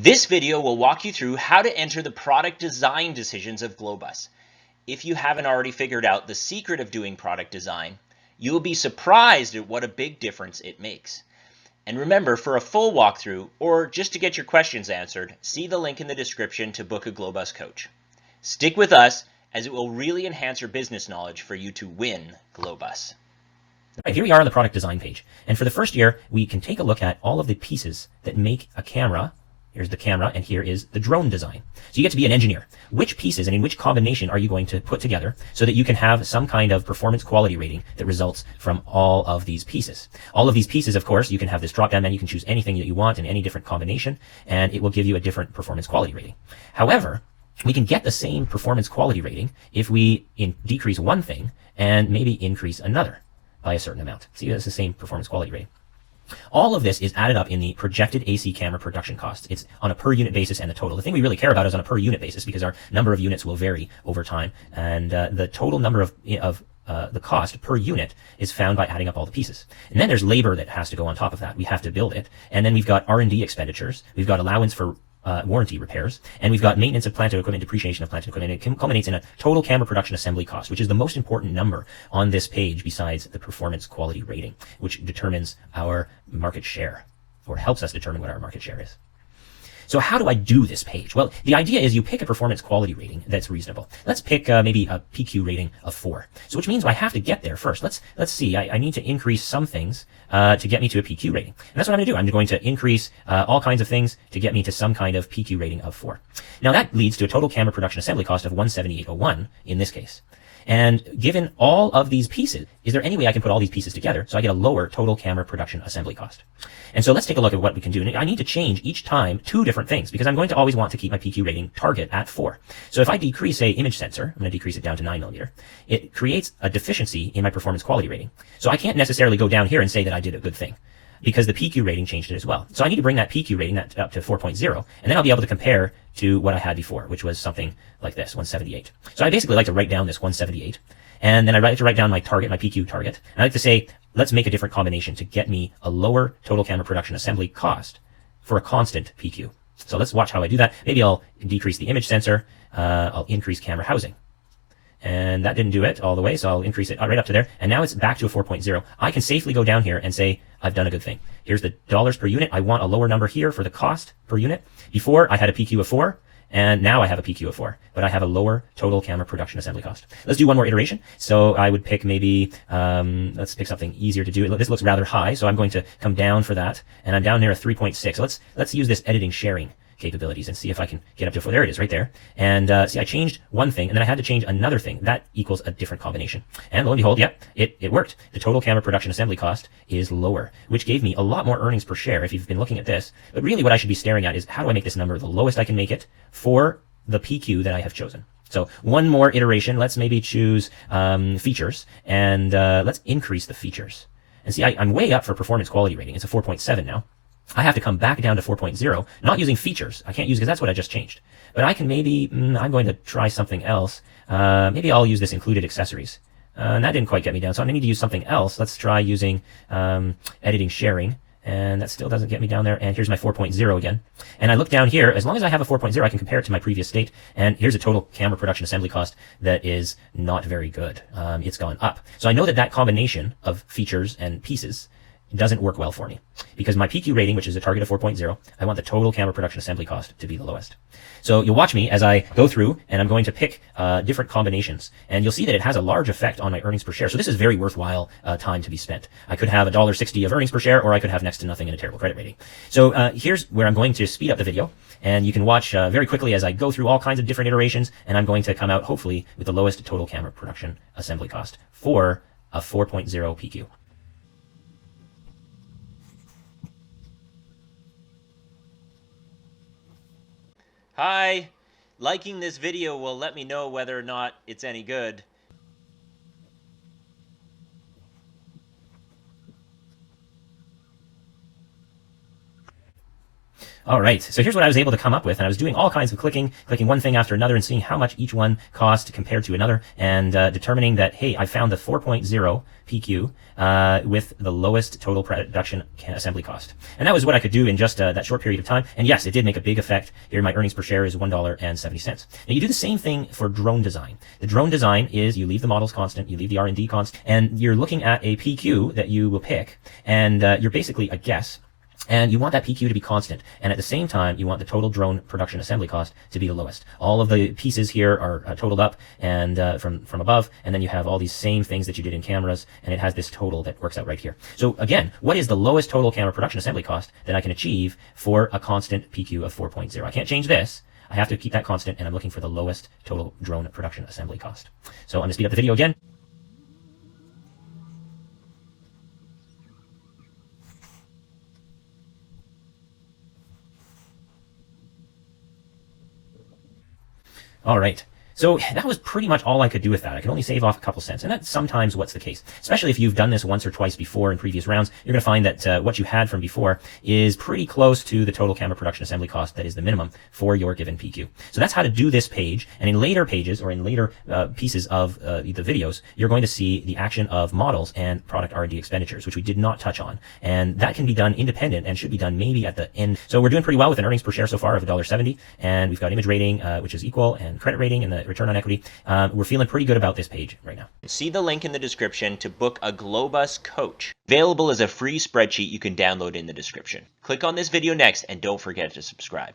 This video will walk you through how to enter the product design decisions of Glo-Bus. If you haven't already figured out the secret of doing product design, you will be surprised at what a big difference it makes. And remember, for a full walkthrough, or just to get your questions answered, see the link in the description to book a Glo-Bus coach. Stick with us, as it will really enhance your business knowledge for you to win Glo-Bus. Right, here we are on the product design page. And for the first year, we can take a look at all of the pieces that make a camera. Here's the camera, and here is the drone design. So you get to be an engineer. Which pieces and in which combination are you going to put together so that you can have some kind of performance quality rating that results from all of these pieces? All of these pieces, of course, you can have this drop-down menu. You can choose anything that you want in any different combination, and it will give you a different performance quality rating. However, we can get the same performance quality rating if we decrease one thing and maybe increase another by a certain amount. See, that's the same performance quality rating. All of this is added up in the projected AC camera production costs. It's on a per unit basis and the total. The thing we really care about is on a per unit basis because our number of units will vary over time. And the total number of the cost per unit is found by adding up all the pieces. And then there's labor that has to go on top of that. We have to build it. And then we've got R&D expenditures. We've got allowance for warranty repairs, and we've got maintenance of plant and equipment, depreciation of plant and equipment. It culminates in a total camera production assembly cost, which is the most important number on this page besides the performance quality rating, which determines our market share, or helps us determine what our market share is. So how do I do this page? Well, the idea is you pick a performance quality rating that's reasonable. Let's pick maybe a PQ rating of 4. So which means I have to get there first. Let's see. I need to increase some things to get me to a PQ rating. And that's what I'm going to do. I'm going to increase all kinds of things to get me to some kind of PQ rating of 4. Now that leads to a total camera production assembly cost of $178.01 in this case. And given all of these pieces, is there any way I can put all these pieces together so I get a lower total camera production assembly cost? And so let's take a look at what we can do. And I need to change each time 2 different things because I'm going to always want to keep my PQ rating target at 4. So if I decrease, say, image sensor, I'm going to decrease it down to 9mm, it creates a deficiency in my performance quality rating. So I can't necessarily go down here and say that I did a good thing, because the PQ rating changed it as well. So I need to bring that PQ rating up to 4.0, and then I'll be able to compare to what I had before, which was something like this, 178. So I basically like to write down this 178, and then I like to write down my target, my PQ target. And I like to say, let's make a different combination to get me a lower total camera production assembly cost for a constant PQ. So let's watch how I do that. Maybe I'll decrease the image sensor. I'll increase camera housing. And that didn't do it all the way, so I'll increase it right up to there. And now it's back to a 4.0. I can safely go down here and say, I've done a good thing. Here's the dollars per unit. I want a lower number here for the cost per unit. Before, I had a PQ of 4, and now I have a PQ of 4, but I have a lower total camera production assembly cost. Let's do one more iteration. So I would pick maybe, let's pick something easier to do. This looks rather high, so I'm going to come down for that, and I'm down near a 3.6. So let's use this editing sharing capabilities and see if I can get up to 4. There it is right there. And see, I changed one thing and then I had to change another thing. That equals a different combination. And lo and behold, yep, it worked. The total camera production assembly cost is lower, which gave me a lot more earnings per share if you've been looking at this. But really what I should be staring at is how do I make this number the lowest I can make it for the PQ that I have chosen. So one more iteration. Let's maybe choose features, and let's increase the features. And see, I'm way up for performance quality rating. It's a 4.7 now. I have to come back down to 4.0, not using features. I can't use because that's what I just changed. But I can maybe, I'm going to try something else. Maybe I'll use this included accessories. And that didn't quite get me down, so I need to use something else. Let's try using editing sharing. And that still doesn't get me down there. And here's my 4.0 again. And I look down here. As long as I have a 4.0, I can compare it to my previous state. And here's a total camera production assembly cost that is not very good. It's gone up. So I know that that combination of features and pieces doesn't work well for me because my PQ rating, which is a target of 4.0, I want the total camera production assembly cost to be the lowest. So you'll watch me as I go through and I'm going to pick different combinations, and you'll see that it has a large effect on my earnings per share. So this is very worthwhile time to be spent. I could have $1.60 of earnings per share, or I could have next to nothing and a terrible credit rating. So here's where I'm going to speed up the video, and you can watch very quickly as I go through all kinds of different iterations, and I'm going to come out hopefully with the lowest total camera production assembly cost for a 4.0 PQ. Hi! Liking this video will let me know whether or not it's any good. All right, so here's what I was able to come up with, and I was doing all kinds of clicking one thing after another and seeing how much each one cost compared to another, and determining that, hey, I found the 4.0 PQ with the lowest total production assembly cost. And that was what I could do in just that short period of time. And yes, it did make a big effect. Here, my earnings per share is $1.70. Now, you do the same thing for drone design. The drone design is you leave the models constant, you leave the R&D constant, and you're looking at a PQ that you will pick, and you're basically a guess. And you want that PQ to be constant. And at the same time, you want the total drone production assembly cost to be the lowest. All of the pieces here are totaled up and from above. And then you have all these same things that you did in cameras. And it has this total that works out right here. So again, what is the lowest total camera production assembly cost that I can achieve for a constant PQ of 4.0? I can't change this. I have to keep that constant. And I'm looking for the lowest total drone production assembly cost. So I'm going to speed up the video again. All right. So that was pretty much all I could do with that. I could only save off a couple cents. And that's sometimes what's the case. Especially if you've done this once or twice before in previous rounds, you're going to find that what you had from before is pretty close to the total camera production assembly cost that is the minimum for your given PQ. So that's how to do this page. And in later pages or in later pieces of the videos, you're going to see the action of models and product R&D expenditures, which we did not touch on. And that can be done independent and should be done maybe at the end. So we're doing pretty well with an earnings per share so far of $1.70. And we've got image rating, which is equal, and credit rating and the return on equity. We're feeling pretty good about this page right now. See the link in the description to book a Glo-Bus coach. Available as a free spreadsheet you can download in the description. Click on this video next and don't forget to subscribe.